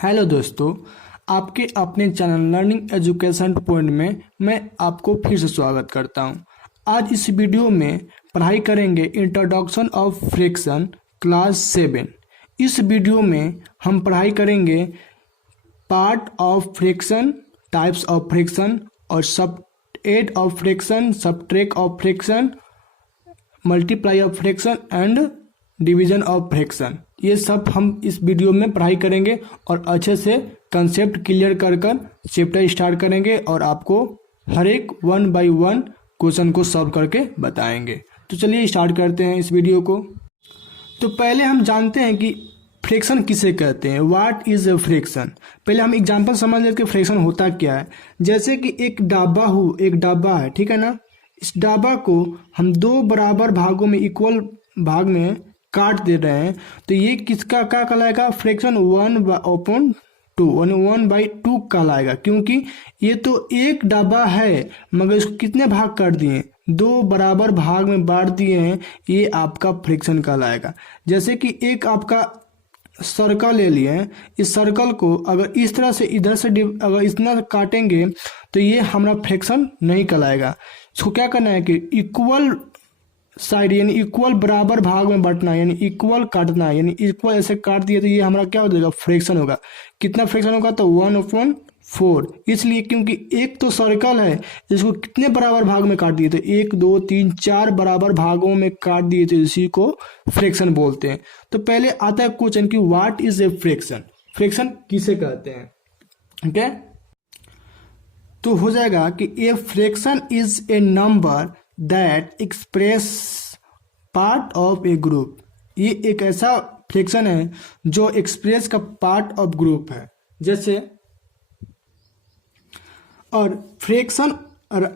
Hello दोस्तों, आपके अपने चैनल लर्निंग एजुकेशन पॉइंट में मैं आपको फिर से स्वागत करता हूं। आज इस वीडियो में पढ़ाई करेंगे इंट्रोडक्शन ऑफ फ्रैक्शन क्लास 7। इस वीडियो में हम पढ़ाई करेंगे part of fraction, types of fraction और सब add of fraction, subtract of fraction, multiply of fraction and division of fraction. ये सब हम इस वीडियो में पढ़ाई करेंगे और अच्छे से कंसेप्ट क्लियर कर चैप्टर स्टार्ट करेंगे और आपको हर एक 1 बाय 1 क्वेश्चन को सॉल्व करके बताएंगे। तो चलिए स्टार्ट करते हैं इस वीडियो को। तो पहले हम जानते हैं कि फ्रैक्शन किसे कहते हैं, व्हाट इज ए फ्रैक्शन। पहले हम एग्जांपल समझ लेते हैं फ्रैक्शन होता क्या है। जैसे कि एक डब्बा है, ठीक है ना। इस डब्बा को हम दो बराबर भागों में इक्वल भाग में काट दे रहे हैं, तो ये किसका क्या कहलाएगा, फ्रैक्शन 1/2 यानी 1/2 कहलाएगा। क्योंकि ये तो एक डब्बा है मगर इसको कितने भाग कर दिए, दो बराबर भाग में बांट दिए हैं, ये आपका फ्रैक्शन कहलाएगा। जैसे कि एक आपका सर्कल ले लिए हैं, इस सर्कल को अगर इस तरह से इधर से अगर इतना काटेंगे तो ये हमारा फ्रैक्शन नहीं कहलाएगा। इसको क्या करना है कि इक्वल साइड यानी इक्वल बराबर भाग में बांटना, यानी इक्वल काटना, यानी इक्वल ऐसे काट दिए तो ये हमारा क्या हो जाएगा, फ्रैक्शन होगा। कितना फ्रैक्शन होगा, तो 1/4। इसलिए क्योंकि एक तो सर्कल है, इसको कितने बराबर भाग में काट दिए, तो 1 2 3 4 बराबर भागों में काट दिए, तो इसी को फ्रैक्शन बोलते हैं। तो पहले आता है क्वेश्चन की what is a fraction, fraction किसे कहते हैं। ठीक है, तो हो जाएगा कि a fraction is a number that express part of A group. ये एक ऐसा फ्रैक्शन है जो एक्सप्रेस का पार्ट ऑफ ग्रुप है। जैसे और fraction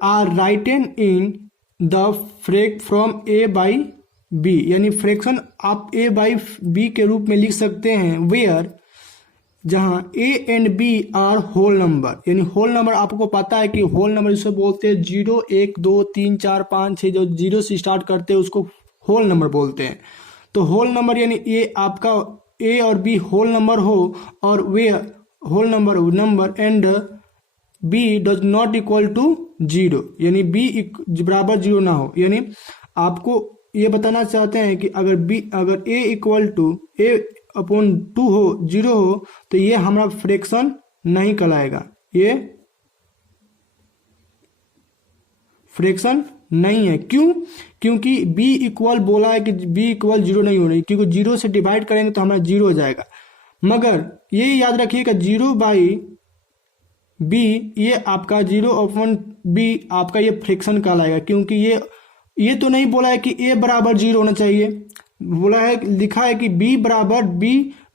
are written in the from a by b, यानी फ्रैक्शन आप ए बाई बी के रूप में लिख सकते हैं, वेयर जहां a and b are whole number. यानी होल नंबर आपको पता है कि होल नंबर जिसे बोलते हैं 0 1 2 3 4 5 6, जो 0 से स्टार्ट करते हैं उसको होल नंबर बोलते हैं। तो होल नंबर यानी ये आपका ए और बी होल नंबर हो और वे whole number and B does not equal to 0, यानी बी बराबर 0 ना हो। यानी आपको ये बताना चाहते हैं कि अगर ए इक्वल टू A/2 हो, 0 हो, तो ये हमारा फ्रैक्शन नहीं कहलाएगा, ये फ्रैक्शन नहीं है। क्यों? क्योंकि b इक्वल बोला है कि b इक्वल 0 नहीं हो रही, क्योंकि 0 से डिवाइड करेंगे तो हमारा 0 हो जाएगा। मगर ये याद रखिएगा 0/b ये आपका 0/b आपका ये फ्रैक्शन कहलाएगा। क्योंकि ये तो नहीं बोला है कि a बराबर 0 होना चाहिए, बोला है, लिखा है कि b बराबर b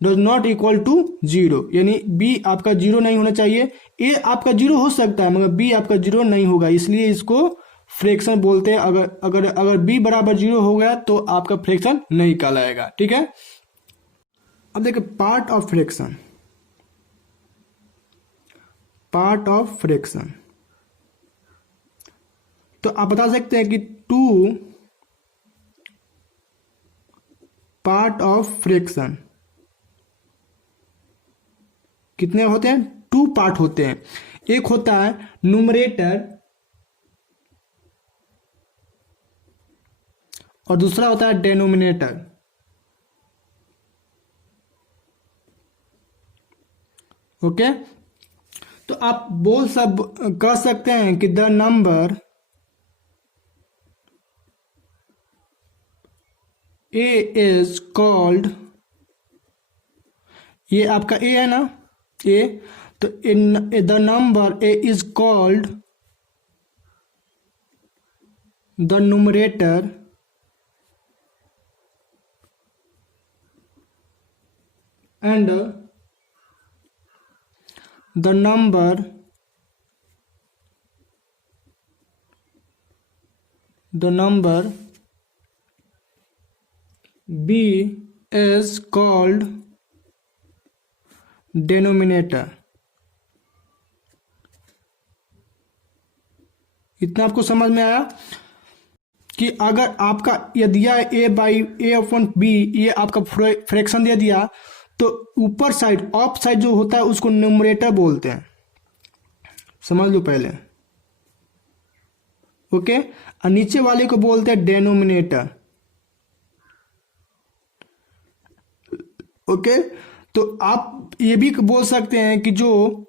does not equal to 0, यानी b आपका 0 नहीं होना चाहिए। a आपका 0 हो सकता है मगर b आपका 0 नहीं होगा, इसलिए इसको फ्रैक्शन बोलते हैं। अगर b बराबर 0 हो गया तो आपका फ्रैक्शन नहीं कहलाएगा। ठीक है, अब देखिए पार्ट ऑफ फ्रैक्शन। तो आप बता सकते हैं कि 2 पार्ट ऑफ फ्रैक्शन कितने होते हैं, 2 पार्ट होते हैं। एक होता है न्यूमरेटर और दूसरा होता है डेनोमिनेटर। ओके, तो आप कह सकते हैं कि the number A is called, ये आपका A है ना, A, तो the number A is called the numerator and the number B is called denominator। इतना आपको समझ में आया कि अगर आपका ये दिया ए/b, ये आपका फ्रैक्शन दे दिया, तो ऊपर साइड ऑफ साइड जो होता है उसको न्यूमरेटर बोलते हैं, समझ लो पहले। ओके, और नीचे वाले को बोलते हैं डेनोमिनेटर। ओके, तो आप ये भी बोल सकते हैं कि जो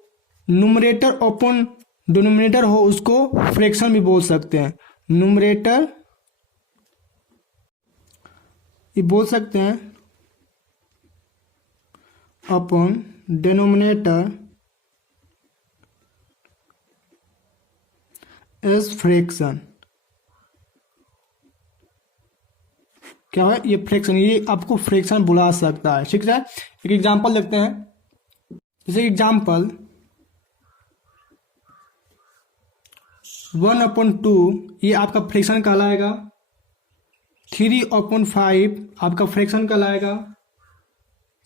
न्यूमरेटर अपॉन डिनोमिनेटर हो उसको फ्रैक्शन भी बोल सकते हैं। न्यूमरेटर ये बोल सकते हैं अपॉन डिनोमिनेटर एज फ्रैक्शन। क्या है ये फ्रैक्शन, ये आपको फ्रैक्शन बुला सकता है। ठीक है, एक एग्जांपल देखते हैं। जैसे एग्जांपल 1/2 ये आपका फ्रैक्शन कहलाएगा। 3/5 आपका फ्रैक्शन कहलाएगा।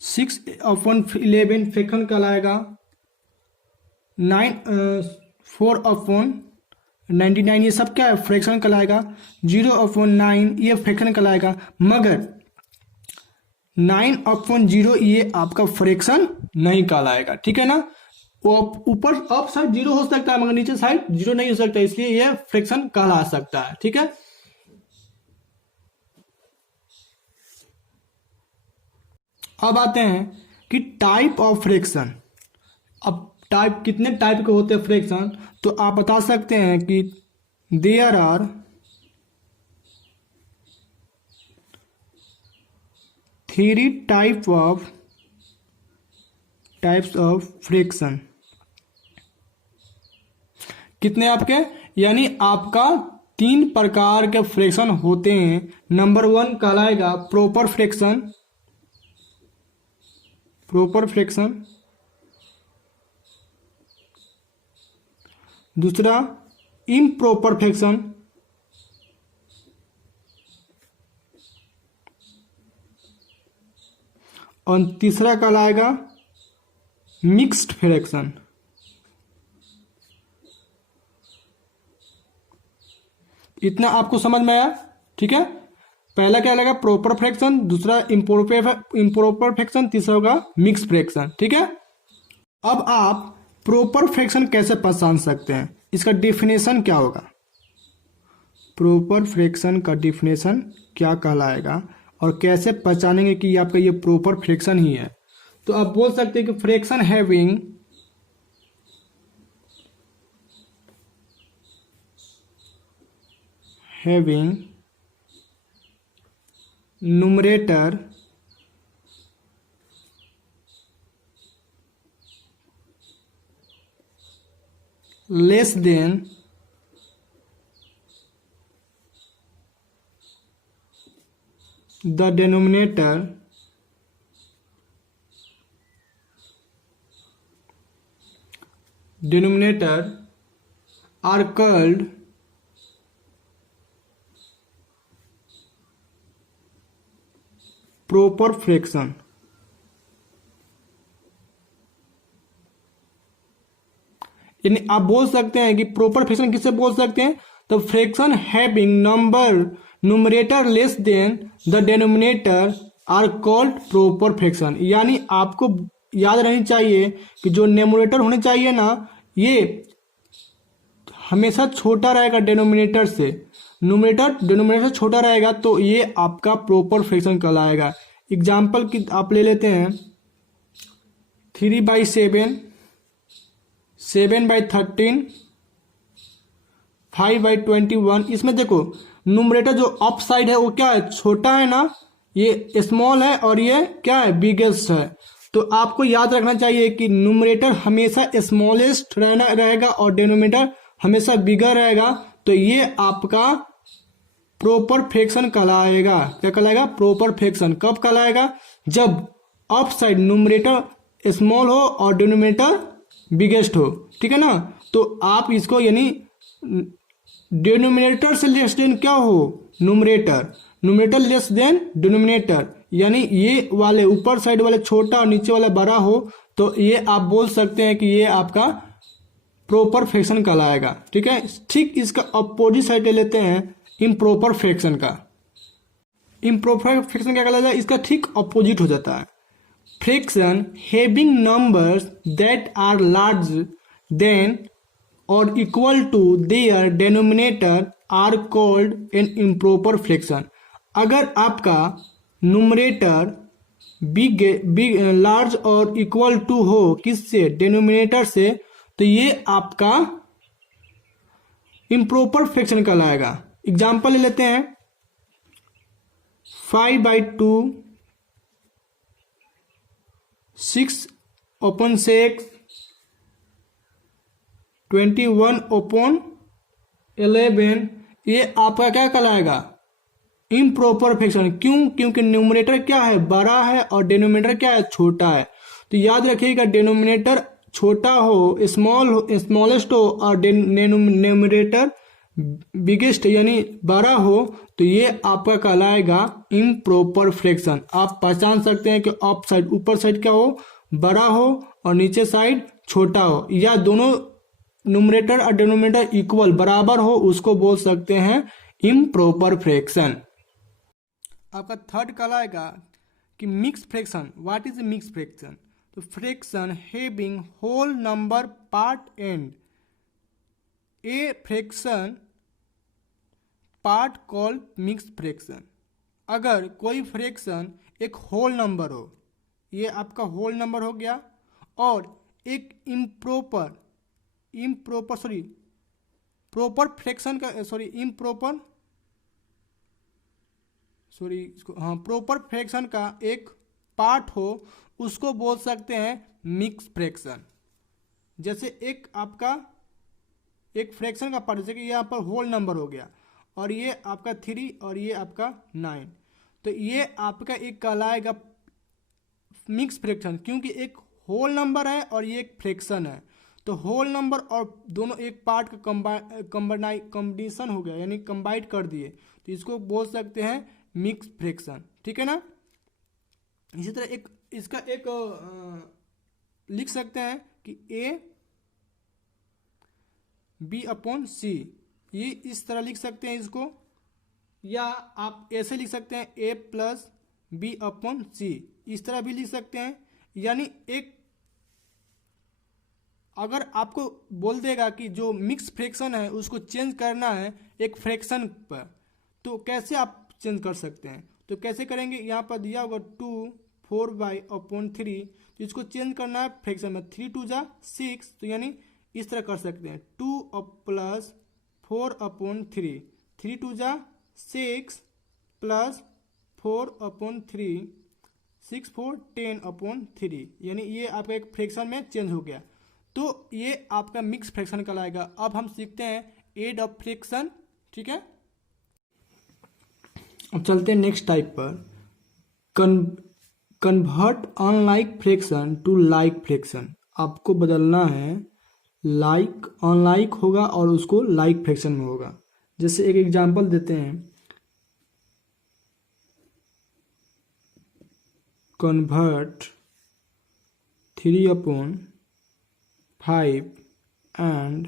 6/11 फ्रैक्शन कहलाएगा। 4/99 ये सब क्या है, फ्रैक्शन कहलाएगा। 0/9 ये फ्रैक्शन कहलाएगा। मगर 9/0 ये आपका फ्रैक्शन नहीं कहलाएगा। ठीक है ना, वो ऊपर अप साइड 0 हो सकता है मगर नीचे साइड 0 नहीं हो सकता, इसलिए ये फ्रैक्शन कहला सकता है। ठीक है, अब आते हैं कि टाइप ऑफ फ्रैक्शन। अब टाइप कितने टाइप के होते हैं फ्रैक्शन, तो आप बता सकते हैं कि there are 3 types of fraction. कितने आपके, यानी आपका 3 प्रकार के फ्रैक्शन होते हैं। नंबर 1 कहलाएगा प्रॉपर फ्रैक्शन। दूसरा इम्प्रॉपर फ्रैक्शन। और तीसरा कहलाएगा मिक्स्ड फ्रैक्शन। इतना आपको समझ में आया। ठीक है, पहला क्या लगेगा प्रॉपर फ्रैक्शन, दूसरा इम्प्रॉपर फ्रैक्शन, तीसरा होगा मिक्स फ्रैक्शन। ठीक है, अब आप प्रॉपर फ्रैक्शन कैसे पहचान सकते हैं, इसका डेफिनेशन क्या होगा। प्रॉपर फ्रैक्शन का डेफिनेशन क्या कहलाएगा और कैसे पहचानेंगे कि आपका ये प्रॉपर फ्रैक्शन ही है। तो आप बोल सकते हैं कि fraction having numerator less then the denominator are called proper fraction। यानी आप बोल सकते हैं कि प्रॉपर फ्रैक्शन किससे बोल सकते हैं, तो fraction having number numerator less than the denominator are called proper fraction. यानी आपको याद रहनी चाहिए कि जो न्यूमरेटर होने चाहिए ना, ये हमेशा छोटा रहेगा डिनोमिनेटर से। न्यूमरेटर डिनोमिनेटर से छोटा रहेगा तो ये आपका प्रॉपर फ्रैक्शन कहलाएगा। एग्जाम्पल की आप ले लेते हैं 3/7, 7/13, 5/21। इसमें देखो न्यूमरेटर जो अप साइड है वो क्या है, छोटा है ना, ये स्मॉल है और ये क्या है, बिगेस्ट है। तो आपको याद रखना चाहिए कि न्यूमरेटर हमेशा स्मॉलेस्ट रहेगा और डिनोमिनेटर हमेशा बिगर रहेगा। तो ये आपका प्रॉपर फ्रैक्शन कहलाएगा। क्या कहलाएगा, प्रॉपर फ्रैक्शन। कब कहलाएगा, जब अप साइड न्यूमरेटर स्मॉल हो और डिनोमिनेटर बिगेस्ट हो। ठीक है ना, तो आप इसको यानी डिनोमिनेटर से लेस देन क्या हो, न्यूमरेटर लेस देन डिनोमिनेटर, यानी ये वाले ऊपर साइड वाले छोटा और नीचे वाला बड़ा हो, तो ये आप बोल सकते हैं कि ये आपका प्रॉपर फ्रैक्शन कहलाएगा। ठीक है, ठीक इसका अपोजिट साइड ले लेते हैं इम्प्रॉपर फ्रैक्शन का। इम्प्रॉपर फ्रैक्शन क्या कहलाएगा, इसका ठीक अपोजिट हो जाता है। Fraction having numbers that are large than और equal to their denominator are called an improper fraction. अगर आपका नुमरेटर बिग लार्ज और इक्वल टू हो किससे, डेनोमिनेटर से, तो ये आपका इम्प्रॉपर फ्रैक्शन कहलाएगा। एग्जाम्पल ले लेते हैं, 5/2, 6/6, 21/11, ये आपका क्या कहलाएगा, इम्प्रॉपर फ्रैक्शन। क्यों? क्योंकि न्यूमरेटर क्या है, बड़ा है, और डिनोमिनेटर क्या है, छोटा है। तो याद रखिएगा, डिनोमिनेटर छोटा हो, स्मॉलेस्ट हो, और न्यूमरेटर बिगेस्ट यानी बड़ा हो, तो ये आपका कहलाएगा इम्प्रॉपर फ्रैक्शन। आप पहचान सकते हैं कि अप साइड, ऊपर साइड क्या हो, बड़ा हो, और नीचे साइड छोटा हो, या दोनों न्यूमरेटर और डिनोमिनेटर इक्वल बराबर हो, उसको बोल सकते हैं इम्प्रॉपर फ्रैक्शन। आपका थर्ड कहलाएगा कि mix fraction. What is mix fraction? तो fraction having whole number part and a fraction part called mix fraction. अगर कोई फ्रैक्शन एक होल नंबर हो, ये आपका होल नंबर हो गया, और एक प्रॉपर फ्रैक्शन का प्रॉपर फ्रैक्शन का एक पार्ट हो, उसको बोल सकते हैं मिक्स फ्रैक्शन। जैसे एक आपका एक फ्रैक्शन का पार्ट, जैसे कि यहाँ पर होल नंबर हो गया, और ये आपका 3 और ये आपका 9, तो ये आपका एक कहलाएगा मिक्स फ्रैक्शन, क्योंकि एक होल नंबर है और ये एक फ्रैक्शन है। तो होल नंबर और दोनों एक पार्ट का कॉम्बिनेशन हो गया, यानी कंबाइंड कर दिए, तो इसको बोल सकते हैं मिक्स फ्रैक्शन। ठीक है ना। इसी तरह एक इसका एक लिख सकते हैं कि A/B/C, ये इस तरह लिख सकते हैं इसको, या आप ऐसे लिख सकते हैं A+B/C, इस तरह भी लिख सकते हैं। यानी एक अगर आपको बोल देगा कि जो मिक्स फ्रैक्शन है उसको चेंज करना है एक फ्रैक्शन पर, तो कैसे आप चेंज कर सकते हैं? तो कैसे करेंगे, यहाँ पर दिया होगा 2/4/3, तो इसको चेंज करना है फ्रैक्शन में, 3×2=6, तो यानी इस तरह कर सकते हैं 2+4/3, 3×2=6 +4/3, 6×4=10/3, यानी ये आपका एक फ्रैक्शन में चेंज हो गया। तो ये आपका मिक्स फ्रैक्शन कहलाएगा। अब हम सीखते हैं एड ऑफ फ्रैक्शन। ठीक है, अब चलते हैं नेक्स्ट टाइप पर, convert unlike fraction to like fraction. आपको बदलना है, लाइक अनलाइक होगा और उसको लाइक फ्रैक्शन में होगा। जैसे एक एग्जांपल देते हैं, convert 3/5 and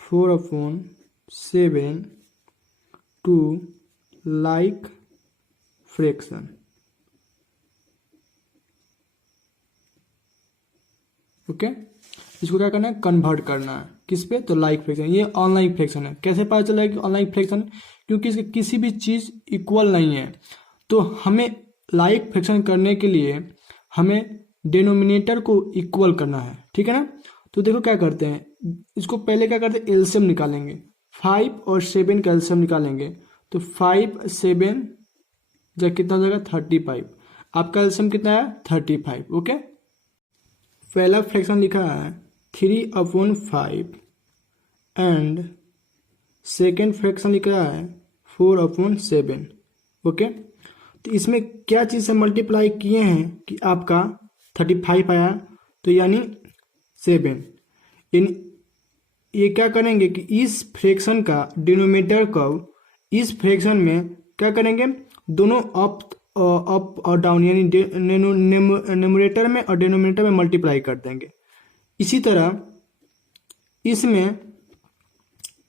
4/7 to like fraction. Okay, इसको क्या करना है, कन्वर्ट करना है किस पे, तो लाइक फ्रैक्शन। ये ऑनलाइन फ्रैक्शन है। कैसे पता चला कि ऑनलाइन फ्रैक्शन? क्योंकि इसके किसी भी चीज़ इक्वल नहीं है, तो हमें लाइक फ्रैक्शन करने के लिए हमें डिनोमिनेटर को इक्वल करना है। ठीक है ना। तो देखो क्या करते हैं, इसको पहले क्या करते हैं, एलसीएम निकालेंगे, 5 और 7 का एलसीएम निकालेंगे। तो 5 7 जब कितना हो जाएगा, 35। आपका एलसीएम कितना है, 35। ओके, पहला फ्रैक्शन लिखा है 3/5 एंड सेकेंड फ्रैक्शन लिखा है 4/7। ओके, तो इसमें क्या चीज़ से मल्टीप्लाई किए हैं कि आपका 35 आया, तो यानी 7। ये क्या करेंगे कि इस फ्रैक्शन का डिनोमिनेटर को इस फ्रैक्शन में क्या करेंगे, दोनों अप और डाउन, यानी न्यूमरेटर में और डिनोमिनेटर में मल्टीप्लाई कर देंगे। इसी तरह इसमें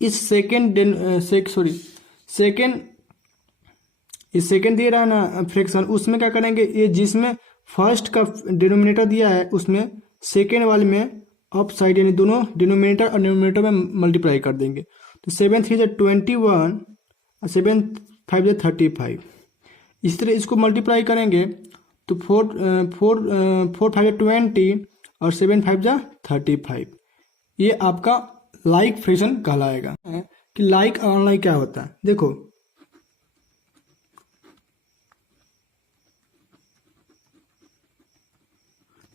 इस सेकेंड ये सेकेंड दिया रहा है ना फ्रैक्शन, उसमें क्या करेंगे, ये जिसमें फर्स्ट का डिनोमिनेटर दिया है उसमें सेकेंड वाले में अप साइड यानी दोनों डिनोमिनेटर और न्यूमिनेटर में मल्टीप्लाई कर देंगे। तो 7 3 21 और 7 5 35। इसी तरह इसको मल्टीप्लाई करेंगे तो 4 5 20 और 7 5 35। ये आपका लाइक फ्रैक्शन कहलाएगा। कि लाइक और अनलाइक क्या होता है, देखो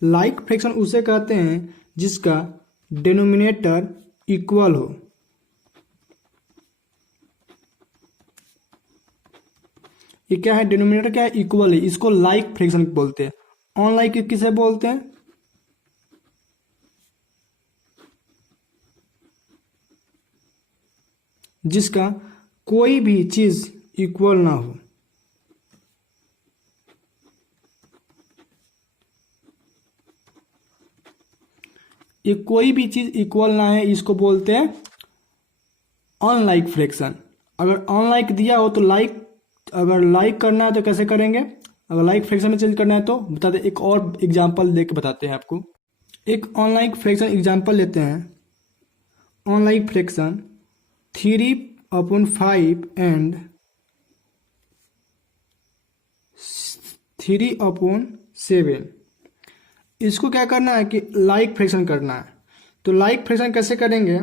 लाइक फ्रैक्शन उसे कहते हैं जिसका डिनोमिनेटर इक्वल हो। ये क्या है, डिनोमिनेटर क्या है, इक्वल है, इसको लाइक फ्रैक्शन बोलते हैं। अनलाइक किसे बोलते हैं, जिसका कोई भी चीज इक्वल ना हो। ये कोई भी चीज इक्वल ना है, इसको बोलते हैं अनलाइक फ्रैक्शन। अगर अनलाइक दिया हो तो लाइक, अगर लाइक करना है तो कैसे करेंगे, अगर लाइक फ्रैक्शन में चेंज करना है तो बता दे। एक और एग्जांपल देके बताते हैं आपको। एक अनलाइक फ्रैक्शन एग्जांपल लेते हैं। Unlike fraction 3/5 and 3/7। इसको क्या करना है कि लाइक फ्रैक्शन करना है। तो लाइक फ्रैक्शन कैसे करेंगे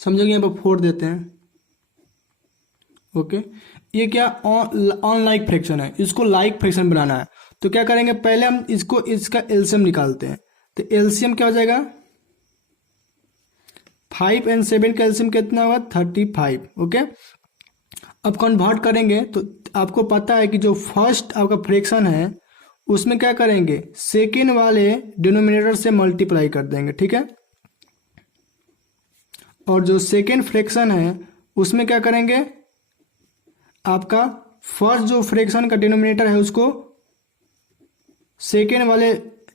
समझेंगे। यहाँ पर 4 देते हैं, ओके। ये क्या अनलाइक फ्रैक्शन है, इसको लाइक फ्रैक्शन बनाना है। तो क्या करेंगे, पहले हम इसको इसका एलसीएम निकालते हैं। तो एलसीएम क्या हो जाएगा, 5 और 7 का एलसीएम कितना होगा, 35, ओके। अब कन्वर्ट करेंगे तो आपको पता है कि जो फर्स्ट आपका फ्रैक्शन है उसमें क्या करेंगे, सेकेंड वाले डिनोमिनेटर से मल्टीप्लाई कर देंगे, ठीक है। और जो सेकेंड फ्रैक्शन है उसमें क्या करेंगे, आपका फर्स्ट जो फ्रैक्शन का डिनोमिनेटर है उसको सेकेंड वाले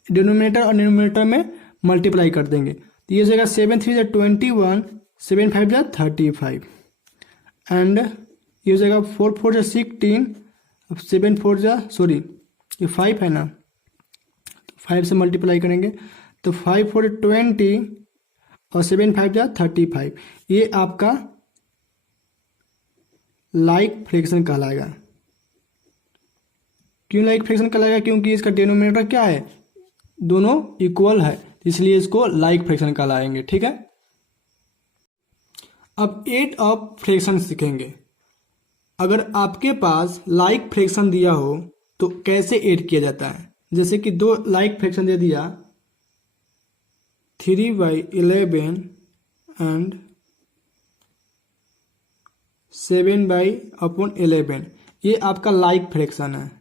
डिनोमिनेटर और न्यूमिनेटर में मल्टीप्लाई कर देंगे। तो ये जगह 7 3 21, 7 5 35 एंड ये जगह 4 4 16, अब 7 4 सॉरी ये 5 है ना, 5 से मल्टीप्लाई करेंगे तो 5 4 20 और 7 5 35। ये आपका लाइक फ्रैक्शन कहलाएगा। क्यों लाइक फ्रैक्शन कहलाएगा, क्योंकि इसका डिनोमिनेटर क्या है, दोनों इक्वल है, इसलिए इसको लाइक फ्रैक्शन कहलाएंगे, ठीक है। अब एड ऑफ फ्रैक्शन सीखेंगे। अगर आपके पास लाइक फ्रैक्शन दिया हो तो कैसे ऐड किया जाता है। जैसे कि 2 लाइक फ्रैक्शन दे दिया, 3/11 एंड 7/11। ये आपका लाइक फ्रैक्शन है,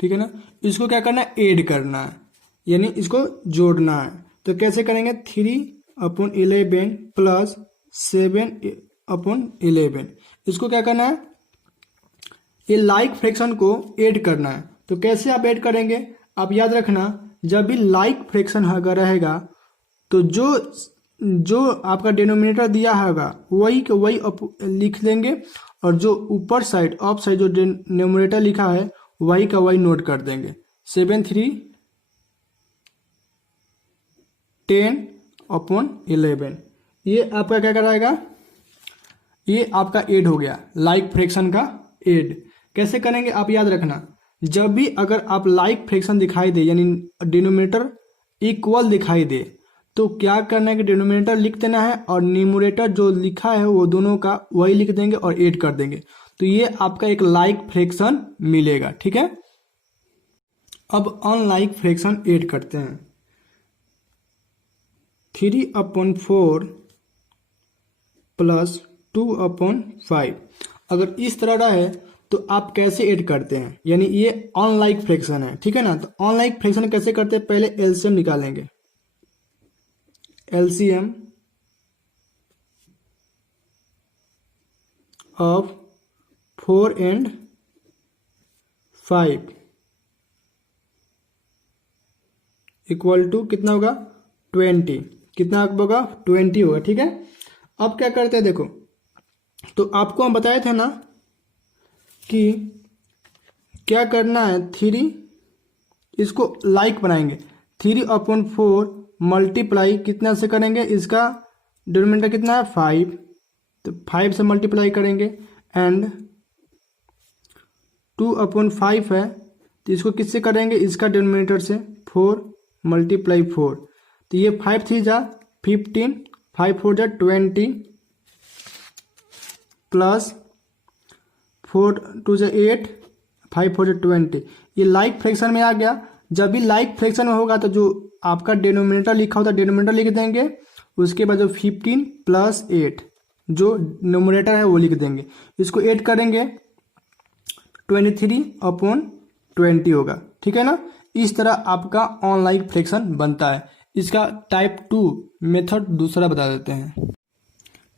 ठीक है ना। इसको क्या करना है, ऐड करना है, यानी इसको जोड़ना है। तो कैसे करेंगे, 3/11 प्लस 7/11। इसको क्या करना है, ये लाइक फ्रैक्शन को ऐड करना है। तो कैसे आप ऐड करेंगे, आप याद रखना, जब भी लाइक फ्रैक्शन अगर रहेगा तो जो आपका डिनोमिनेटर दिया होगा वही के वही लिख लेंगे, और जो ऊपर साइड ऑफ साइड जो न्यूमरेटर लिखा है वही का वही नोट कर देंगे। 7 3 10/11। ये आपका क्या कराएगा, ये आपका ऐड हो गया, लाइक फ्रैक्शन का ऐड। कैसे करेंगे आप याद रखना, जब भी अगर आप लाइक फ्रैक्शन दिखाई दे यानी डिनोमिनेटर इक्वल दिखाई दे तो क्या करना है कि डिनोमिनेटर लिख देना है और न्यूमरेटर जो लिखा है वो दोनों का वही लिख देंगे और ऐड कर देंगे। तो ये आपका एक लाइक फ्रैक्शन मिलेगा, ठीक है। अब अनलाइक फ्रैक्शन ऐड करते हैं। 3/4 प्लस 2/5। अगर इस तरह रहे तो आप कैसे ऐड करते हैं, यानी ये अनलाइक फ्रैक्शन है, ठीक है ना। तो अनलाइक फ्रैक्शन कैसे करते हैं, पहले एलसीएम निकालेंगे। LCM of 4 and 5 equal to कितना होगा, 20। कितना होगा, 20 होगा, ठीक है। अब क्या करते हैं, देखो तो आपको हम बताए थे ना कि क्या करना है, थ्री, इसको लाइक बनाएंगे, 3/4 मल्टीप्लाई कितना से करेंगे, इसका डिनोमिनेटर कितना है 5, तो 5 से मल्टीप्लाई करेंगे, एंड 2/5 है तो इसको किससे करेंगे, इसका डिनोमिनेटर से 4 मल्टीप्लाई 4, तो ये 5 3 जा 15, 5 4 जा 20 प्लस 4 2 जा 8, 5 4 जा 20। ये लाइक फ्रैक्शन में आ गया। जब भी लाइक फ्रैक्शन में होगा तो जो आपका डिनोमिनेटर लिखा होता है डिनोमिनेटर लिख देंगे, उसके बाद जो 15 प्लस 8 जो न्यूमरेटर है वो लिख देंगे, इसको ऐड करेंगे 23/20 होगा। ठीक है ना। इस तरह आपका ऑनलाइन फ्रैक्शन बनता है। इसका टाइप 2 मेथड दूसरा बता देते हैं।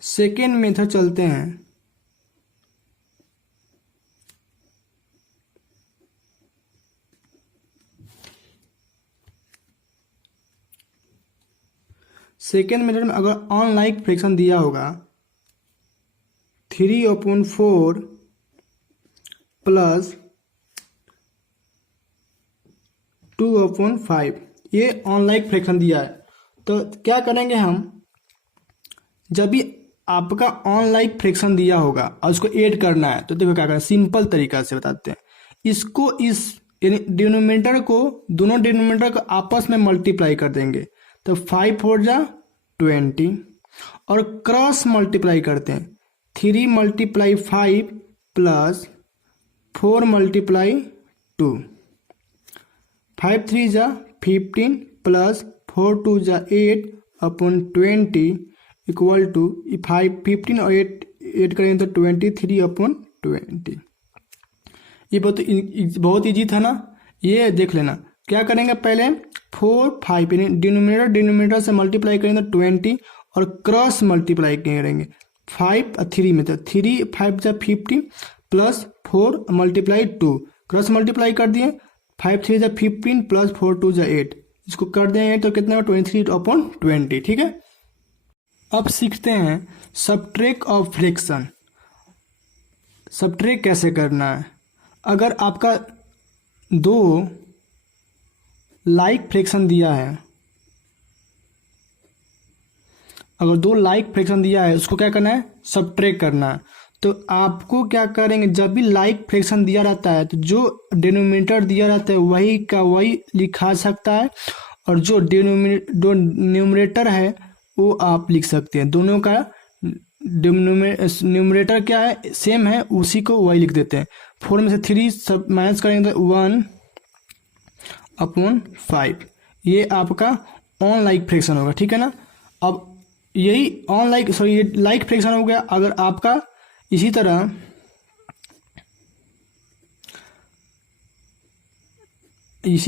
सेकेंड मेथड चलते हैं। सेकेंड मेथड में अगर ऑनलाइन फ्रैक्शन दिया होगा 3/4 प्लस 2/5, ये ऑनलाइन फ्रैक्शन दिया है, तो क्या करेंगे हम, जब भी आपका ऑनलाइन फ्रैक्शन दिया होगा और उसको ऐड करना है तो देखो क्या करें, सिंपल तरीका से बताते हैं। इसको इस यानी डिनोमिनेटर को, दोनों डिनोमिनेटर को आपस में मल्टीप्लाई कर देंगे, तो 5 4 जा 20, और क्रॉस मल्टीप्लाई करते हैं, 3 मल्टीप्लाई 5 प्लस 4 मल्टीप्लाई 2, 5 3 जा 15 प्लस 4 2 जा 8/20 इक्वल टू 5 15 और 8 करेंगे तो 23/20। ये बहुत ईजी था ना। ये देख लेना क्या करेंगे, पहले 4 5 यानी डिनोमिनेटर से मल्टीप्लाई करेंगे तो 20, और क्रॉस मल्टीप्लाई करेंगे 5 और 3 में, तो 3 5 जा 50 प्लस 4 मल्टीप्लाई 2, क्रॉस मल्टीप्लाई कर दिए, 5 3 जा 15 प्लस 4 2 जा 8, इसको कर देंगे तो कितना 23/20। ठीक है। अब सीखते हैं सबट्रैक्ट ऑफ फ्रैक्शन। सबट्रैक्ट कैसे करना है। अगर आपका दो लाइक फ्रैक्शन दिया है, अगर दो लाइक फ्रैक्शन दिया है उसको क्या करना है, सबट्रैक्ट करना है। तो आपको क्या करेंगे, जब भी लाइक फ्रैक्शन दिया रहता है तो जो डिनोमिनेटर दिया रहता है वही का वही लिखा सकता है, और जो न्यूमरेटर है वो आप लिख सकते हैं। दोनों का न्यूमरेटर क्या है, सेम है, उसी को वही लिख देते हैं। 4 में से 3 सब माइनस करेंगे तो 1/5, ये आपका ऑन लाइक फ्रैक्शन होगा। ठीक है ना। अब यही ऑन लाइक ये लाइक फ्रैक्शन हो गया। अगर आपका इसी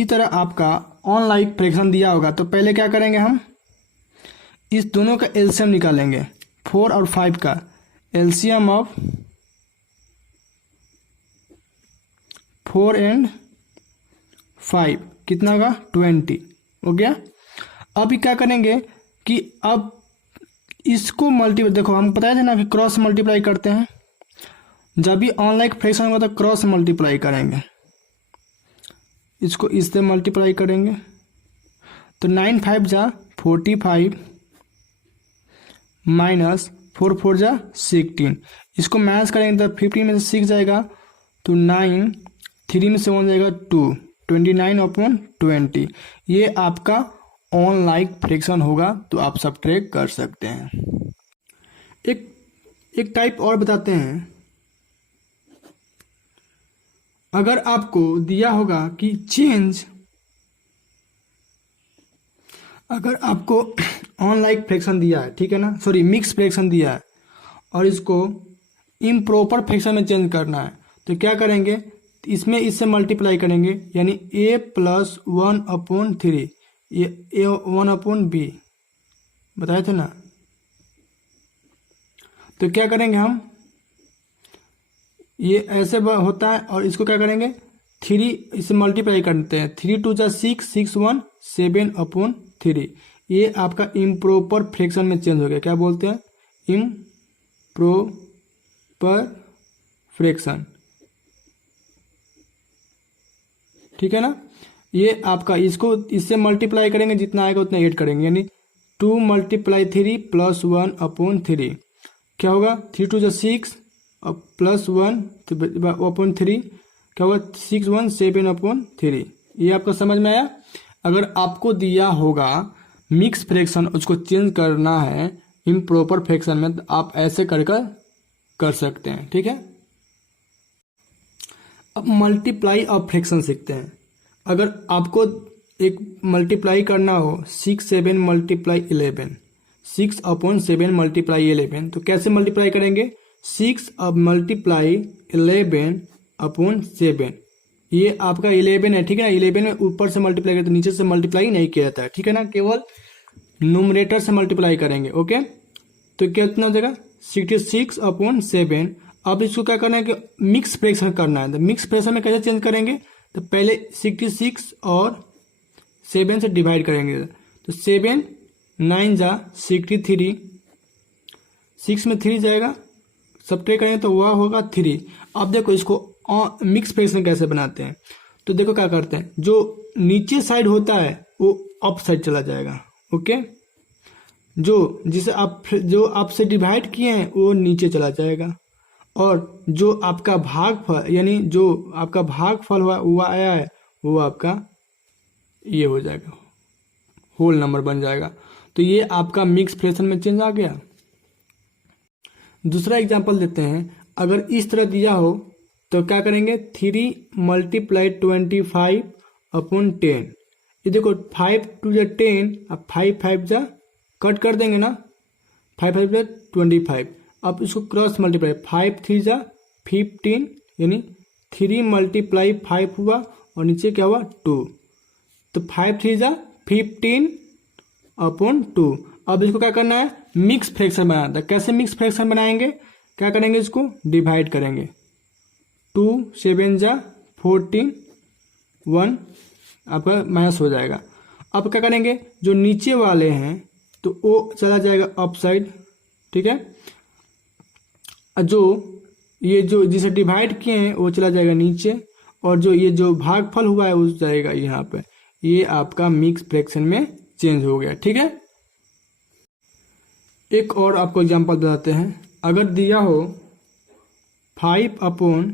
तरह आपका ऑन लाइक फ्रैक्शन दिया होगा तो पहले क्या करेंगे, हम इस दोनों का एलसीएम निकालेंगे। 4 और 5 का एलसीएम ऑफ 4 एंड 5 कितना होगा, 20 हो गया। अभी क्या करेंगे कि अब इसको मल्टीप्लाई, देखो हम बताए थे ना कि क्रॉस मल्टीप्लाई करते हैं। जब भी ऑनलाइन फ्रैक्शन होगा तो क्रॉस मल्टीप्लाई करेंगे, इसको इससे मल्टीप्लाई करेंगे तो 9 5 जा 45 माइनस 4 4 जा 16, इसको माइनस करेंगे तो 15 में से 6 जाएगा तो 9, 3 में से 1 जाएगा 2, 29/20। ये आपका ऑनलाइन फ्रैक्शन होगा, तो आप सबट्रैक्ट कर सकते हैं। एक टाइप और बताते हैं। अगर आपको दिया होगा कि चेंज, अगर आपको ऑनलाइन फ्रैक्शन दिया है, ठीक है ना, सॉरी मिक्स फ्रैक्शन दिया है, और इसको इम्प्रॉपर फ्रैक्शन में चेंज करना है, तो क्या करेंगे, इसमें इससे मल्टीप्लाई करेंगे, यानी a + 1/3, ये a1/b बताए थे ना। तो क्या करेंगे हम, ये ऐसे होता है, और इसको क्या करेंगे 3 इससे मल्टीप्लाई करते हैं, 3 2 जा 6, 6 1 7/3। ये आपका इम्प्रॉपर फ्रैक्शन में चेंज हो गया। क्या बोलते हैं, पर फ्रैक्शन, ठीक है ना। ये आपका इसको इससे मल्टीप्लाई करेंगे, जितना आएगा उतना ऐड करेंगे, यानी 2 × 3 + 1/3 क्या होगा, 3 × 2 = 6 + 1/3 क्या होगा, 6 × 1 = 7/3। ये आपको समझ में आया। अगर आपको दिया होगा मिक्स फ्रैक्शन, उसको चेंज करना है इम्प्रॉपर फ्रैक्शन में, तो आप ऐसे कर सकते हैं, ठीक है। अब मल्टीप्लाई ऑफ फ्रैक्शन सीखते हैं। अगर आपको एक मल्टीप्लाई करना हो 6 7 × 11, 6/7 × 11, तो कैसे मल्टीप्लाई करेंगे, 6 अब मल्टीप्लाई 11/7, ये आपका 11 है, ठीक है ना। 11 में ऊपर से मल्टीप्लाई करते, नीचे से मल्टीप्लाई नहीं किया जाता है, ठीक है ना, केवल न्यूमरेटर से मल्टीप्लाई करेंगे। ओके, तो कितना हो जाएगा, 66/7। अब इसको क्या करना है कि मिक्स फ्रैक्शन करना है। तो मिक्स फ्रैक्शन में कैसे चेंज करेंगे, तो पहले 66 और 7 से डिवाइड करेंगे, तो 7 9 × 63, 6 में 3 जाएगा, सब्ट्रैक्ट करेंगे तो वह होगा 3। अब देखो इसको मिक्स फ्रैक्शन कैसे बनाते हैं, तो देखो क्या करते हैं, जो नीचे साइड होता है वो अप साइड चला जाएगा। ओके, जो आपसे डिवाइड किए हैं वो नीचे चला जाएगा, और जो आपका भागफल यानी जो आपका भागफल हुआ आया है वो आपका ये हो जाएगा, होल नंबर बन जाएगा। तो ये आपका मिक्स फ्रैक्शन में चेंज आ गया। दूसरा एग्जांपल देते हैं। अगर इस तरह दिया हो तो क्या करेंगे, 3 × 25/10। ये देखो 5 2 × 10, अब 5 5 जा कट कर देंगे ना, 5 5 = 25। अब इसको क्रॉस मल्टीप्लाई, 5 3 × 15, यानी 3 × 5 हुआ और नीचे क्या हुआ 2, तो 5 3 × 15/2। अब इसको क्या करना है, मिक्स फ्रैक्शन बनाना था। कैसे मिक्स फ्रैक्शन बनाएंगे, क्या करेंगे, इसको डिवाइड करेंगे, 2 7 × 14, 1 आपका माइनस हो जाएगा। अब क्या करेंगे, जो नीचे वाले हैं तो वो चला जाएगा अप साइड, ठीक है। जो जिसे डिवाइड किए हैं वो चला जाएगा नीचे, और जो भागफल हुआ है वो जाएगा यहाँ पे। ये आपका मिक्स फ्रैक्शन में चेंज हो गया, ठीक है। एक और आपको एग्जांपल बताते हैं। अगर दिया हो 5/12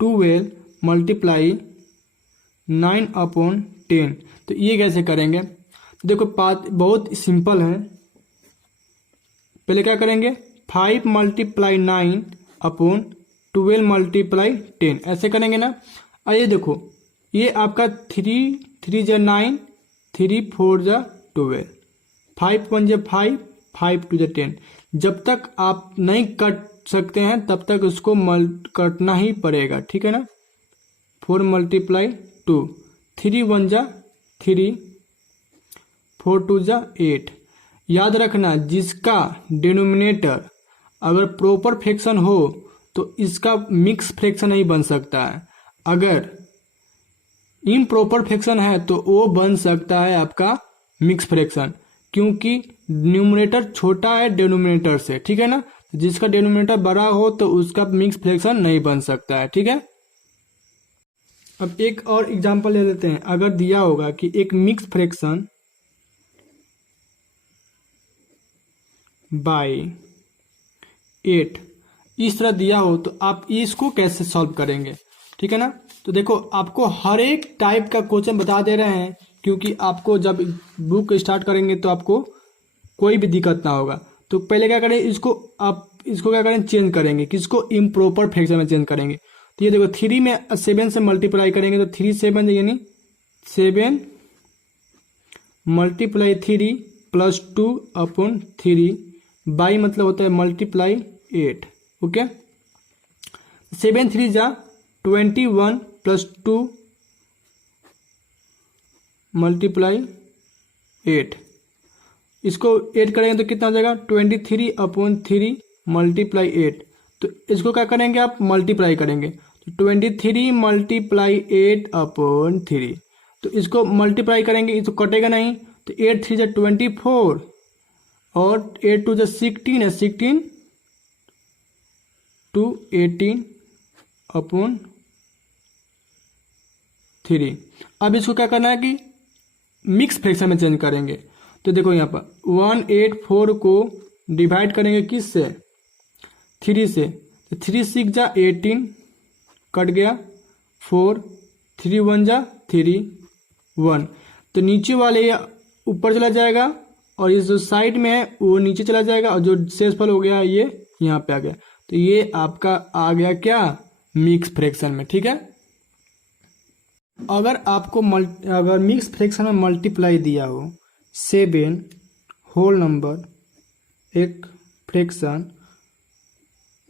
× 9/10, तो ये कैसे करेंगे, तो देखो बात बहुत सिंपल है। पहले क्या करेंगे, 5 × 9/12 × 10 ऐसे करेंगे ना। ये देखो, ये आपका 3 3 × 9, 3 4 × 12, 5 1 × 5, 5 2 × 10। जब तक आप नहीं कट सकते हैं तब तक उसको कटना ही पड़ेगा, ठीक है ना। 4 × 2, 3 1 × 3, 4 2 × 8। याद रखना, जिसका डिनोमिनेटर अगर प्रॉपर फ्रैक्शन हो तो इसका मिक्स फ्रैक्शन नहीं बन सकता है। अगर इम्प्रॉपर फ्रैक्शन है तो वो बन सकता है आपका मिक्स फ्रैक्शन, क्योंकि न्यूमरेटर छोटा है डिनोमिनेटर से, ठीक है ना। जिसका डिनोमिनेटर बड़ा हो तो उसका मिक्स फ्रैक्शन नहीं बन सकता है, ठीक है। अब एक और एग्जांपल ले लेते हैं। अगर दिया होगा कि एक मिक्स फ्रैक्शन बाय 8 इस तरह दिया हो तो आप इसको कैसे सॉल्व करेंगे, ठीक है ना। तो देखो, आपको हर एक टाइप का क्वेश्चन बता दे रहे हैं, क्योंकि आपको जब बुक स्टार्ट करेंगे तो आपको कोई भी दिक्कत ना होगा। तो पहले क्या करें, इसको क्या करें, चेंज करेंगे, किसको, इम्प्रॉपर फ्रैक्शन में चेंज करेंगे। तो ये देखो, 3 में 7 से मल्टीप्लाई करेंगे तो 3 7 यानी 7 × 3 + 2/3 बाई मतलब होता है मल्टीप्लाई 8। ओके, 7 3 × 21 + 2 × 8। इसको ऐड करेंगे तो कितना हो जाएगा, 23/3 × 8। तो इसको क्या करेंगे, आप मल्टीप्लाई करेंगे, तो 23 × 8/3। तो इसको मल्टीप्लाई करेंगे, इसको कटेगा नहीं, तो 8 3 = 24 और 8 2 = 16 है, 16 18/3। अब इसको क्या करना है कि मिक्स फ्रैक्शन में चेंज करेंगे। तो देखो यहाँ पर 184 को डिवाइड करेंगे किस से, 3 से। तो 3 6 जा 18 कट गया, 4 3 1 जा 3 1। तो नीचे वाले ये ऊपर चला जाएगा और ये जो साइड में है वो नीचे चला जाएगा और जो शेषफल हो गया ये यहाँ पे आ गया। तो ये आपका आ गया क्या, मिक्स फ्रैक्शन में। ठीक है, अगर आपको अगर मिक्स फ्रैक्शन में मल्टीप्लाई दिया हो 7 होल नंबर एक फ्रैक्शन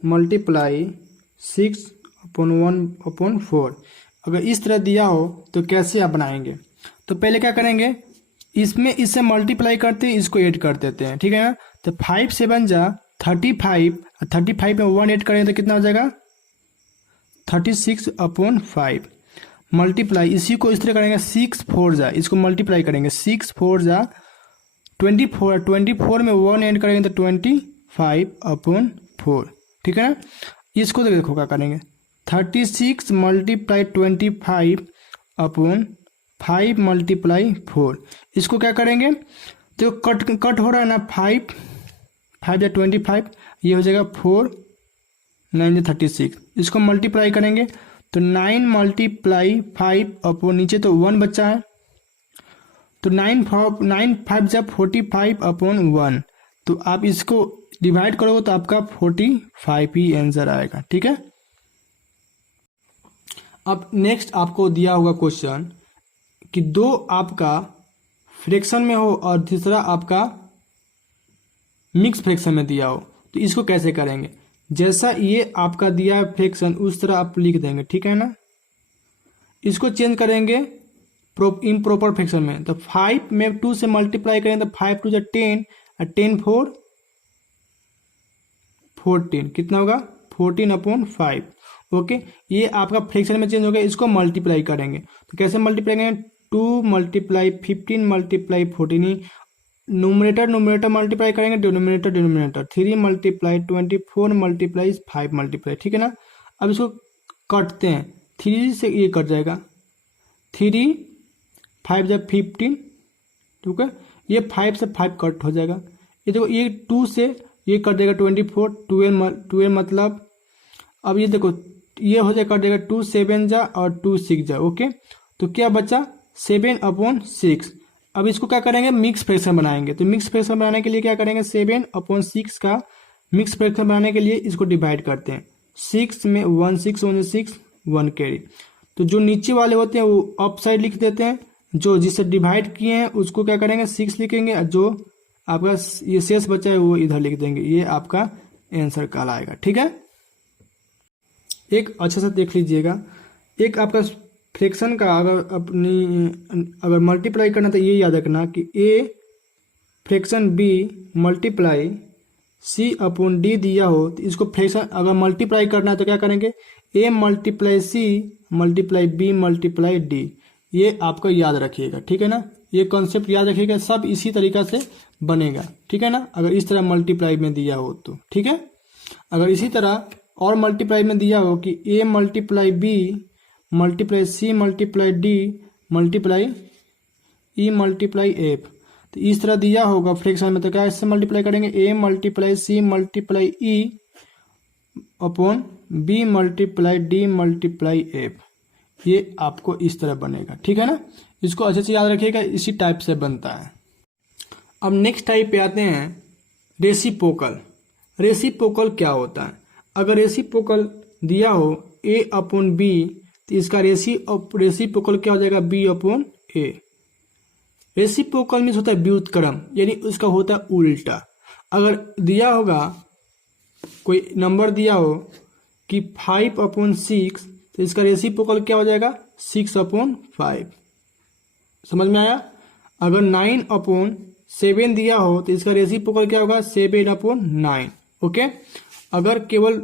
मल्टीप्लाई 6/1/4, अगर इस तरह दिया हो तो कैसे आप बनाएंगे। तो पहले क्या करेंगे, इसमें इससे मल्टीप्लाई करते हैं, इसको ऐड कर देते हैं। ठीक है ना, तो 5 7 जा 35, 35 में 1 ऐड करेंगे तो कितना हो जाएगा 36/5 मल्टीप्लाई, इसी को इस तरह करेंगे 6 4 जा, इसको मल्टीप्लाई करेंगे 6 4 जा 24, 24 में 1 ऐड करेंगे तो 25/4। ठीक है ना, इसको देखो क्या करेंगे 36 मल्टीप्लाई 25/5 मल्टीप्लाई 4, इसको क्या करेंगे तो कट हो रहा है ना, 5 5 या 25, ये हो जाएगा 4 9 36, इसको मल्टीप्लाई करेंगे तो 9 मल्टीप्लाई 5 नीचे तो 1 बच्चा है, तो 9 5 जब 45/1, तो आप इसको डिवाइड करोगे तो आपका 45 ही आंसर आएगा। ठीक है, अब नेक्स्ट आपको दिया होगा क्वेश्चन कि दो आपका फ्रैक्शन में हो और तीसरा आपका मिक्स फ्रैक्शन में दिया हो, तो इसको कैसे करेंगे। जैसा ये आपका दिया है फ्रैक्शन उस तरह आप लिख देंगे। ठीक है ना, इसको चेंज करेंगे इम्प्रॉपर फ्रैक्शन में, तो 5 में 2 से मल्टीप्लाई करेंगे तो 5 2 10 और 10 4 14, कितना होगा 14/5। ओके, ये आपका फ्रैक्शन में चेंज हो गया, इसको मल्टीप्लाई करेंगे तो कैसे मल्टीप्लाई करेंगे 2 मल्टीप्लाई 15 मल्टीप्लाई 14, न्यूमरेटर मल्टीप्लाई करेंगे डिनोमिनेटर 3 मल्टीप्लाई 24 मल्टीप्लाई 5 मल्टीप्लाई। ठीक है ना, अब इसको काटते हैं, 3 से ये कट जाएगा, 3 5 जब 15, ठीक है, ये 5 से 5 कट हो जाएगा, ये देखो ये 2 से ये कट देगा 24 12 मतलब, अब ये देखो ये हो जाएगा कट देगा 2 7 जा और 2 6 जा। ओके, तो क्या बचा 7/6। अब इसको क्या करेंगे मिक्स फ्रैक्शन बनाएंगे, तो मिक्स फ्रैक्शन बनाने के लिए क्या करेंगे 7/6 का मिक्स फ्रैक्शन बनाने के लिए इसको डिवाइड करते हैं, 6 में 1 6 1 कैरी, तो जो नीचे वाले होते हैं वो अप साइड लिख देते हैं, जो जिससे डिवाइड किए हैं उसको क्या करेंगे 6 लिखेंगे, और जो आपका ये शेष बचा है वो इधर लिख देंगे, ये आपका आंसर कहलाएगा। ठीक है, एक अच्छा सा देख लीजिएगा, एक आपका फ्रैक्शन का अगर मल्टीप्लाई करना तो ये याद रखना कि a fraction b multiply c/d दिया हो, तो इसको फ्रैक्शन अगर मल्टीप्लाई करना है तो क्या करेंगे a multiply c multiply b multiply d, ये आपको याद रखिएगा। ठीक है ना, ये कॉन्सेप्ट याद रखिएगा, सब इसी तरीका से बनेगा। ठीक है ना, अगर इस तरह मल्टीप्लाई में दिया हो तो। ठीक है, अगर इसी तरह और मल्टीप्लाई में दिया हो कि a multiply b multiply c multiply d multiply e multiply f, तो इस तरह दिया होगा फ्रैक्शन में, तो क्या इससे मल्टीप्लाई करेंगे a multiply c multiply e upon b multiply d multiply f, ये आपको इस तरह बनेगा। ठीक है ना, इसको अच्छे से याद रखिएगा, इसी टाइप से बनता है। अब नेक्स्ट टाइप पे आते हैं रेसिप्रोकल। रेसिप्रोकल क्या होता है, अगर रेसिप्रोकल दिया हो a/b, तो इसका रेसिप्रोकल क्या हो जाएगा b/a। रेसिप्रोकल मीन्स होता है व्युत्क्रम, यानी उसका होता है उल्टा। अगर दिया होगा कोई नंबर दिया हो कि 5/6, तो इसका रेसिप्रोकल क्या हो जाएगा 6/5। समझ में आया। अगर 9/7 दिया हो तो इसका रेसिप्रोकल क्या होगा 7/9। ओके, अगर केवल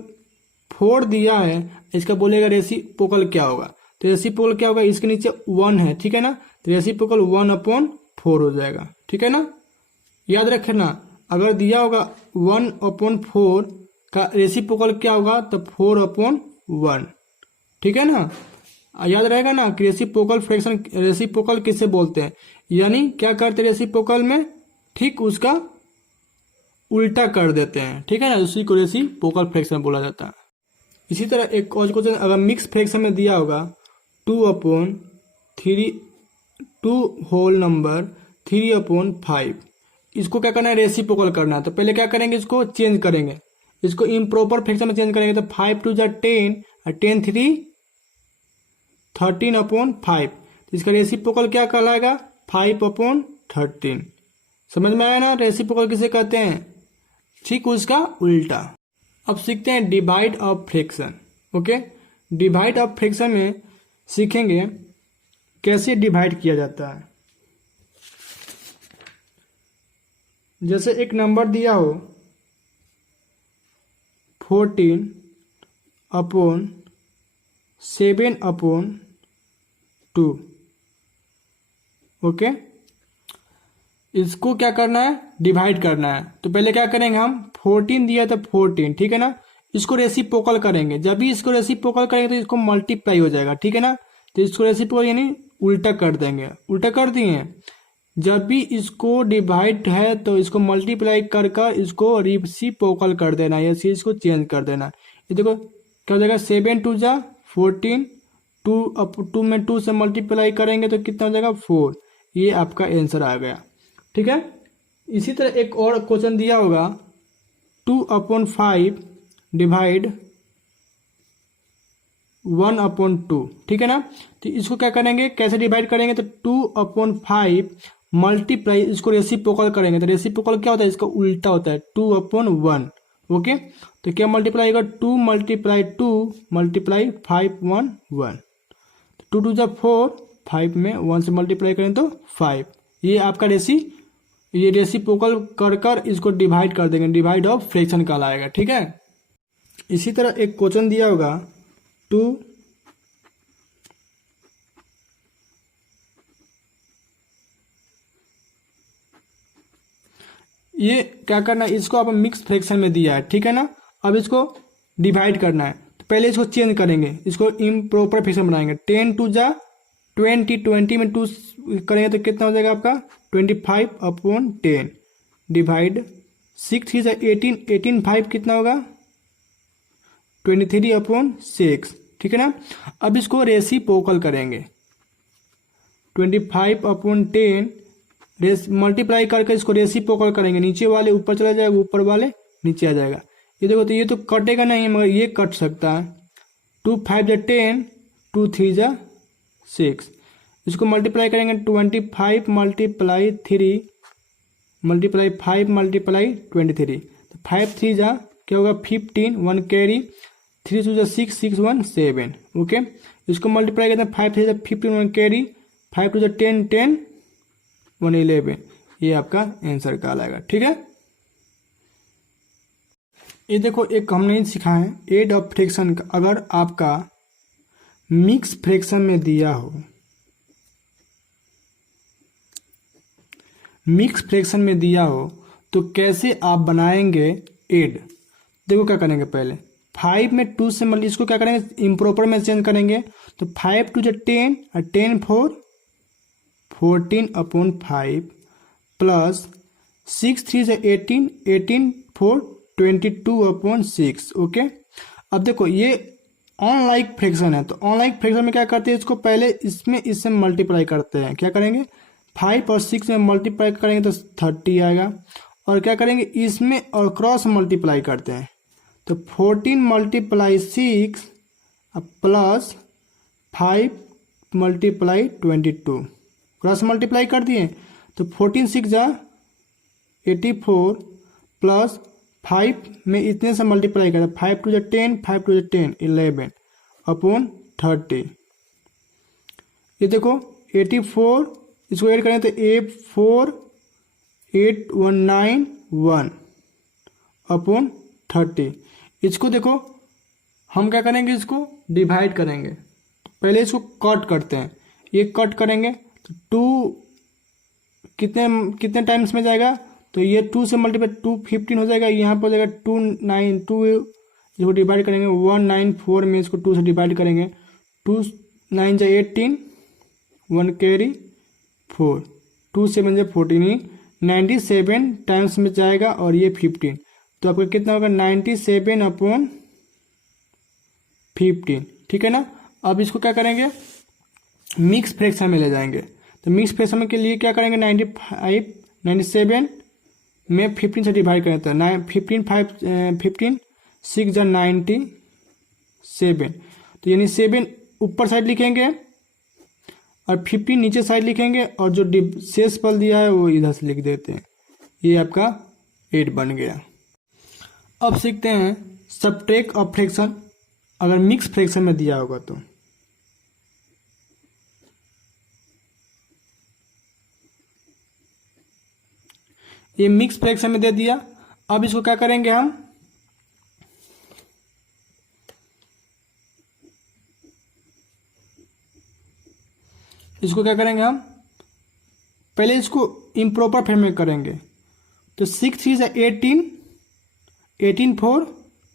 4 दिया है, इसका बोलेगा रेसिप्रोकल क्या होगा, तो रेसिप्रोकल क्या होगा, इसके नीचे 1 है। ठीक है ना, तो रेसिप्रोकल 1/4 हो जाएगा। ठीक है ना, याद रखना, अगर दिया होगा 1/4, का रेसिप्रोकल क्या होगा, तो 4/1। ठीक है ना, याद रहेगा ना कि रेसिप्रोकल फ्रैक्शन, रेसिप्रोकल किसे बोलते हैं, यानी क्या करते हैं रेसिप्रोकल में, ठीक उसका उल्टा कर देते हैं। ठीक है ना, उसी को रेसिप्रोकल फ्रैक्शन बोला जाता है। इसी तरह एक और क्वेश्चन अगर मिक्स फ्रैक्शन में दिया होगा 2/3, 2 होल नंबर 3/5, इसको क्या करना है, रेसिप्रोकल करना है। तो पहले क्या करेंगे, इसको चेंज करेंगे, इसको इम्प्रॉपर फ्रैक्शन में चेंज करेंगे। तो 5 2 10 और 10 3 13/5, तो इसका रेसिप्रोकल क्या कहलाएगा, 5/13। समझ में आया ना, रेसिप्रोकल किसे कहते हैं, ठीक उसका उल्टा। अब सीखते हैं divide of fraction. Okay, divide of fraction में सीखेंगे कैसे डिवाइड किया जाता है। जैसे एक नंबर दिया हो 14/7/2। ओके, इसको क्या करना है, डिवाइड करना है। तो पहले क्या करेंगे हम, 14 दिया तो 14, ठीक है ना, इसको रेसिप्रोकल करेंगे। जब भी इसको रेसिप्रोकल करेंगे तो इसको मल्टीप्लाई हो जाएगा। ठीक है ना, तो इसको रेसिप्रोकल यानी उल्टा कर देंगे, उल्टा कर दिए। जब भी इसको डिवाइड है तो इसको मल्टीप्लाई कर कर इसको रेसिप्रोकल कर देना, या इसको चेंज कर देना। ये देखो क्या हो जाएगा, 7 2 जा 14, 2 में 2 से मल्टीप्लाई करेंगे तो कितना हो जाएगा, 4। ये आपका आंसर आ गया। ठीक है, इसी तरह एक और क्वेश्चन दिया होगा 2/5 डिवाइड 1/2। ठीक है ना, तो इसको क्या करेंगे, कैसे डिवाइड करेंगे, तो 2/5 मल्टीप्लाई, इसको रेसिप्रोकल करेंगे। तो रेसिप्रोकल क्या होता है, इसका उल्टा होता है 2/1। ओके, तो क्या मल्टीप्लाई होगा, 2 × 2 × 5 1 1, 2 2 जा 4, 5 में 1 से मल्टीप्लाई करें तो 5। ये आपका ये रेसिप्रोकल कर कर इसको डिवाइड कर देंगे, डिवाइड ऑफ फ्रैक्शन कहलाएगा। ठीक है, इसी तरह एक क्वेश्चन दिया होगा 2 ये क्या करना है, इसको आप मिक्स फ्रैक्शन में दिया है। ठीक है ना, अब इसको डिवाइड करना है। तो पहले इसको चेंज करेंगे, इसको इम्प्रॉपर फ्रैक्शन बनाएंगे। 10 2 जा 20, 20 में 2 करेंगे तो कितना हो जाएगा आपका, 25/10 डिवाइड 6 3 जा 18, 18 5 कितना होगा, 23/6। ठीक है ना, अब इसको रेसिप्रोकल करेंगे। 25/10 मल्टीप्लाई करके इसको रेसिप्रोकल करेंगे, नीचे वाले ऊपर चला जाएगा, ऊपर वाले नीचे आ जाएगा। ये देखो, तो ये तो कटेगा नहीं मगर ये कट सकता है। 2 5 जा 10, 2 3 जा 6, इसको मल्टीप्लाई करेंगे 25 × 3 मल्टीप्लाई 5 × 23, तो 5 3 जा क्या होगा 15, 1 कैरी, 3 2 जा 6, 6 1 7। ओके, इसको मल्टीप्लाई करते हैं 5 3 जा 15, 1 कैरी, 5 2 जा 10, 10 1 11। ये आपका आंसर कहलाएगा। ठीक है, ये देखो एक हमने सीखा है एड ऑफ फ्रैक्शन। अगर आपका मिक्स फ्रैक्शन में दिया हो, मिक्स फ्रैक्शन में दिया हो तो कैसे आप बनाएंगे एड। देखो क्या करेंगे, पहले 5 में 2 से मतलब इसको क्या करेंगे, इम्प्रॉपर में चेंज करेंगे। तो 5 2 जा 10 और 10 4 14/5 प्लस 6 3 जा 18, 18 4 22/6। ओके, अब देखो ये ऑनलाइक फ्रैक्शन है, तो ऑनलाइक फ्रैक्शन में क्या करते हैं, इसको पहले इसमें इससे मल्टीप्लाई करते हैं। क्या करेंगे, 5 और 6 में मल्टीप्लाई करेंगे तो 30 आएगा, और क्या करेंगे इसमें और क्रॉस मल्टीप्लाई करते हैं। तो 14 × 6 प्लस 5 × 22 क्रॉस मल्टीप्लाई कर दिए। तो 14 6 जा 84 प्लस 5 में इतने से मल्टीप्लाई करें, 5 2 जा 10, 5 2 जा 10 11/30। ये देखो 84, इसको ऐड करें तो 84891/30। इसको देखो हम क्या करेंगे, इसको डिवाइड करेंगे। पहले इसको कट करते हैं, ये कट करेंगे तो 2 कितने टाइम्स में जाएगा, तो ये 2 से मल्टीप्लाई 2 15 हो जाएगा, यहाँ पर हो जाएगा 2 9 2, इसको डिवाइड करेंगे 194 में, इसको 2 से डिवाइड करेंगे, 2 9 जा 18, 1 कैरी 4, 2 7 जा 14, 97 टाइम्स में जाएगा और ये 15, तो आपका कितना होगा 97/15, ठीक है ना। अब इसको क्या करेंगे, मिक्स फ्रैक्शन में ले जाएंगे। तो मिक्स फ्रैक्शन के लिए क्या करेंगे, 97 में 15 से डिवाइड करें, तो 15 6 जा 97, तो यानी 7 ऊपर साइड लिखेंगे और 15 नीचे साइड लिखेंगे, और जो शेष पल दिया है वो इधर से लिख देते हैं। ये आपका 8 बन गया। अब सीखते हैं सबट्रैक्ट ऑफ फ्रैक्शन, अगर मिक्स फ्रैक्शन में दिया होगा तो। ये मिक्स फ्रैक्शन में दे दिया। अब इसको क्या करेंगे हम, इसको क्या करेंगे हम, पहले इसको इम्प्रॉपर फॉर्म में करेंगे। तो 6 3 से 18, 18 4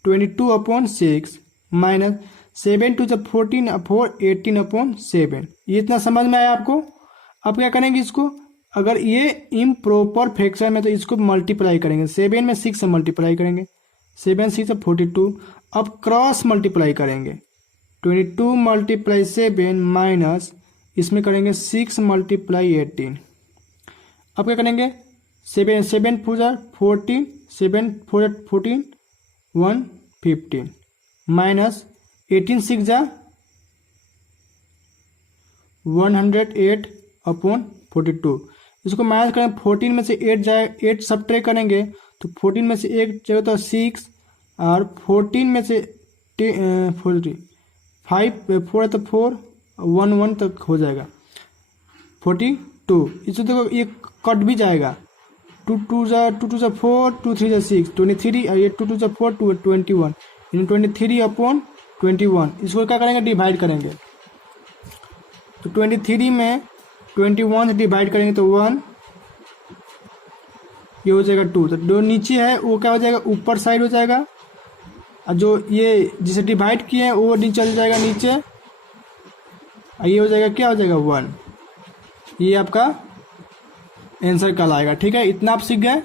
22/6 माइनस 7 2 से 14 4 18/7। ये इतना समझ में आया आपको। अब क्या करेंगे इसको, अगर ये इम्प्रॉपर फ्रैक्शन में तो इसको मल्टीप्लाई करेंगे, 7 में 6 से मल्टीप्लाई करेंगे, 7 6 से 42। अब क्रॉस मल्टीप्लाई करेंगे, 22 × 7 माइनस इसमें करेंगे 6 × 18। अब क्या करेंगे, 7 4 जा 14, 7 4 जा 14, 115 माइनस 18 6 जा 108/42। इसको माइनस करें, 14 में से 8 जाए, 8 सब्ट्रैक्ट करेंगे तो 14 में से 1 जाए तो 6, और 14 में से 5 4 तो 4 1 1 तक हो जाएगा 42। इससे देखो ये कट भी जाएगा, 2 2 जा 4, 2 3 जा 6 23, और ये 2 2 जा 4 21, 23/21। इसको क्या करेंगे, डिवाइड करेंगे। तो 23 में 21 से डिवाइड करेंगे तो 1, ये हो जाएगा 2। तो जो नीचे है वो क्या हो जाएगा, ऊपर साइड हो जाएगा, और जो ये जिसे डिवाइड किए हैं वो चल जाएगा नीचे, और ये हो जाएगा क्या हो जाएगा 1। ये आपका आंसर कल आएगा, ठीक है। इतना आप सीख गए।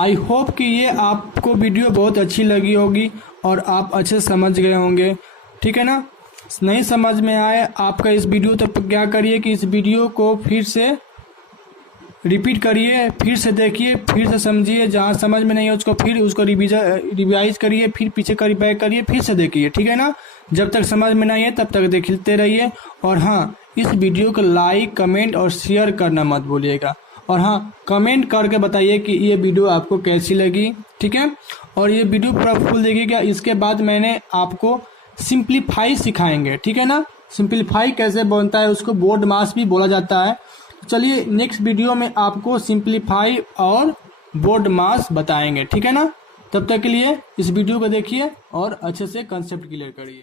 आई होप कि ये आपको वीडियो बहुत अच्छी लगी होगी और आप अच्छे समझ गए होंगे, ठीक है ना। नहीं समझ में आए आपका इस वीडियो, तो क्या करिए कि इस वीडियो को फिर से रिपीट करिए, फिर से देखिए, फिर से समझिए, जहाँ समझ में नहीं है उसको फिर उसको रिवाइज करिए, फिर पीछे का बैक करिए, फिर से देखिए, ठीक है ना। जब तक समझ में नहीं है तब तक देखते रहिए। और हाँ, इस वीडियो को लाइक कमेंट और शेयर करना मत भूलिएगा। और हाँ, कमेंट करके बताइए कि ये वीडियो आपको कैसी लगी, ठीक है। और ये वीडियो पूरा फुल देखिएगा। इसके बाद मैंने आपको सिंप्लीफाई सिखाएंगे, ठीक है ना। सिंप्लीफाई कैसे बनता है, उसको बोर्ड मास भी बोला जाता है। चलिए नेक्स्ट वीडियो में आपको सिंप्लीफाई और बोर्ड मास बताएंगे, ठीक है ना। तब तक के लिए इस वीडियो को देखिए और अच्छे से कंसेप्ट क्लियर करिए।